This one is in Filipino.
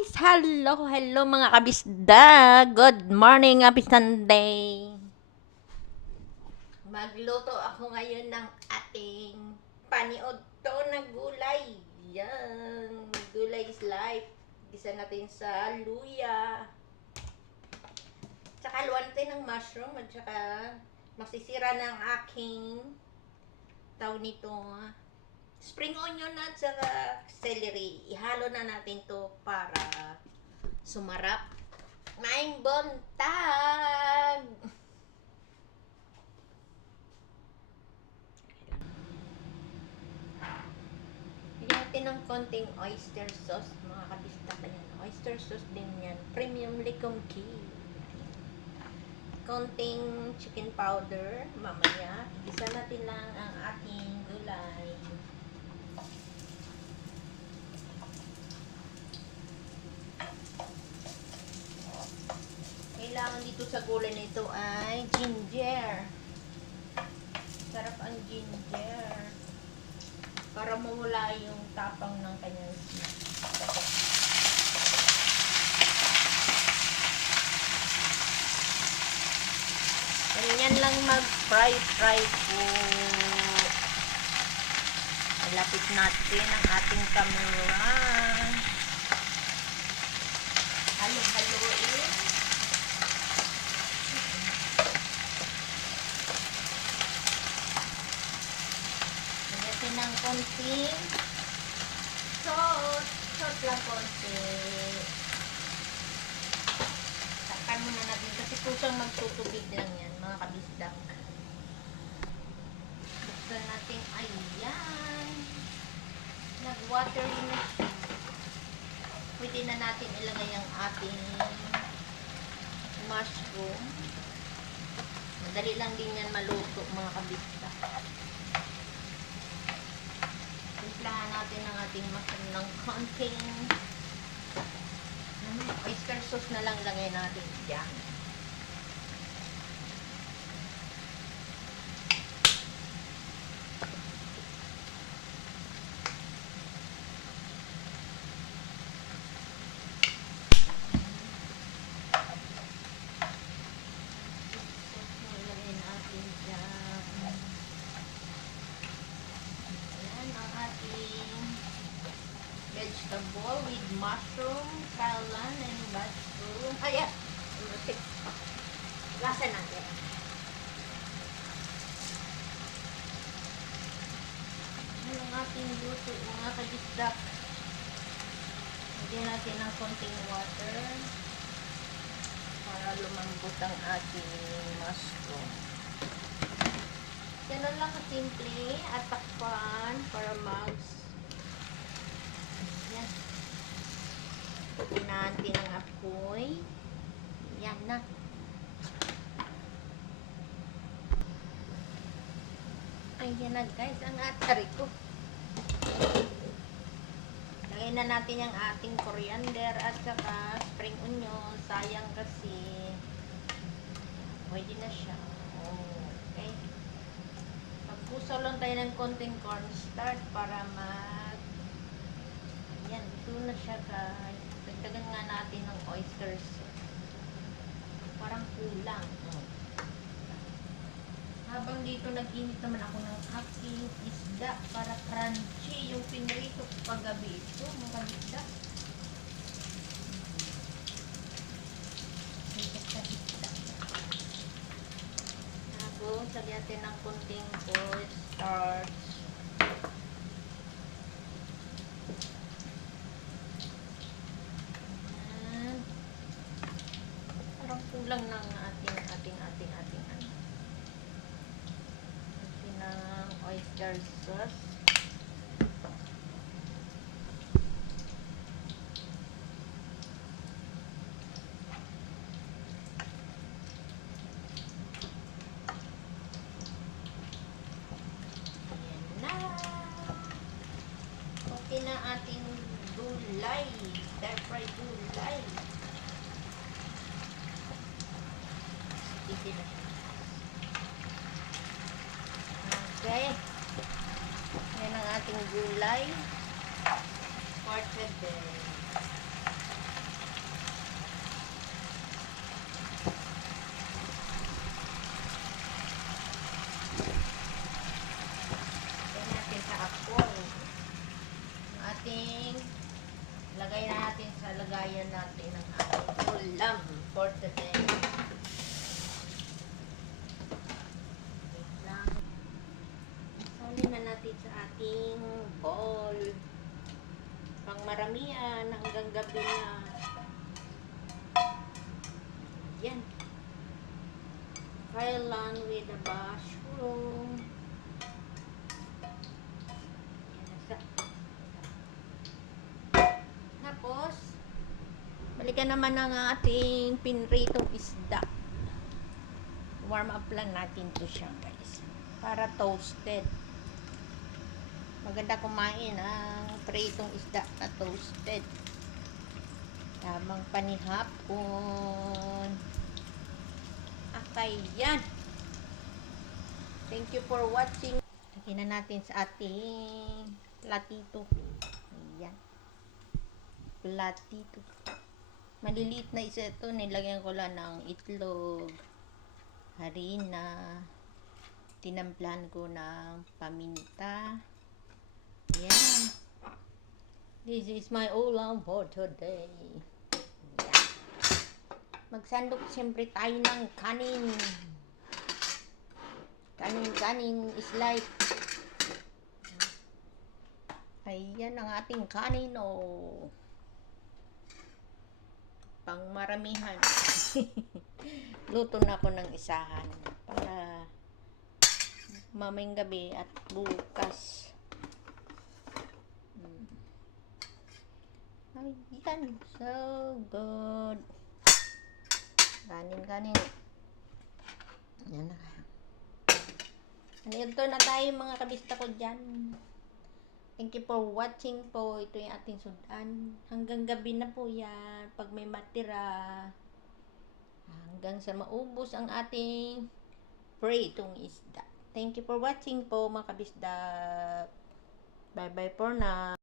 guys! Hello mga kabisda! Good morning, happy Sunday! Magluto ako ngayon ng ating paniudto na gulay. Yan! Gulay is life. Gisa natin sa luya. Tsaka haluan natin ng mushroom at tsaka masisira ng aking tawag nito spring onion at saka celery. Ihalo na natin to para sumarap. Maing buntag! Bigyan natin ng konting oyster sauce, mga kabista ka yan. Oyster sauce din yan. Premium Licom Key. Konting chicken powder, mamaya. Isa natin lang ang ating gulay. Kailangan dito sa gulay na ito ay ginger. Sarap ang ginger. Para mawala yung tapang ng kanyang skin. Ganyan lang mag-fry po. Malapit natin ang ating camera. Halo-haloin. Lagyan ng konting sauce. Sauce lang konti. Takpan muna natin kasi kusang magtutubig lang yan, mga kabisdak. Buksan natin, ayan. Nag-watery na siya. Pwede na natin ilagay ang ating mushroom. Madali lang din yan maluto, mga kabisdak. Timplahan natin ang ating mushroom ng konting oyster sauce na lang lagay natin dyan. Vegetable with mushroom, kailan, and mushroom. Ayan! Lasa natin. Yan ang ating luto, mga kabisdak. Lagyan natin ng konting water para lumambot ang ating mushroom. Yan lang kasimple at takpan para yan. Natin ang apoy. Yan na. Ayan na guys, ang atari ko. Lagyan na natin yung ating coriander at saka spring onion. Sayang kasi. Pwede na siya. Okay. Pagpusaw lang tayo ng konting cornstarch para yan, ito na siya guys. Dagdagan nga natin ng oyster sauce. Parang kulang. Habang dito nag-init naman ako ng aking isda para crunchy yung pinrito paggabi ito, mga isda. Tapos, lagyan natin ng kunting cornstarch. Kulang ng ating oyster sauce. Ayan na. Okay na ating gulay. Deep-fried gulay. Okay. Yan ang ating gulay for today. lagayan natin ang ating ulam for today. Wait lang. Salin na natin sa ating bowl. Pang maramihan hanggang gabi na. Yan. Kailan with the mushroom. Tapos, balikan naman ang ating pinritong isda. Warm up lang natin to siya, guys. Para toasted. Maganda kumain ang pritong isda na toasted. Tamang panihapon. Okay, yan. Thank you for watching. Lagyan na natin sa ating platito. Ayan. Platito. Maliliit na isa ito. Nilagyan ko lang ng itlog, harina, tinamplahan ko ng paminta. Ayan. This is my ulam for today. Ayan. Magsandok siyempre tayo ng kanin. Kanin is life. Ayan ang ating kanin, oh. Pang maramihan. Luto na ako ng isahan para mamayang gabi at bukas. Ayan, so good. Kanin. Ayan na. Ito na tayo mga kabista ko dyan. Thank you for watching po. Ito yung ating sudan. Hanggang gabi na po yan. Pag may matira. Hanggang sa maubos ang ating pritong isda. Thank you for watching po mga kabisda. Bye bye for now.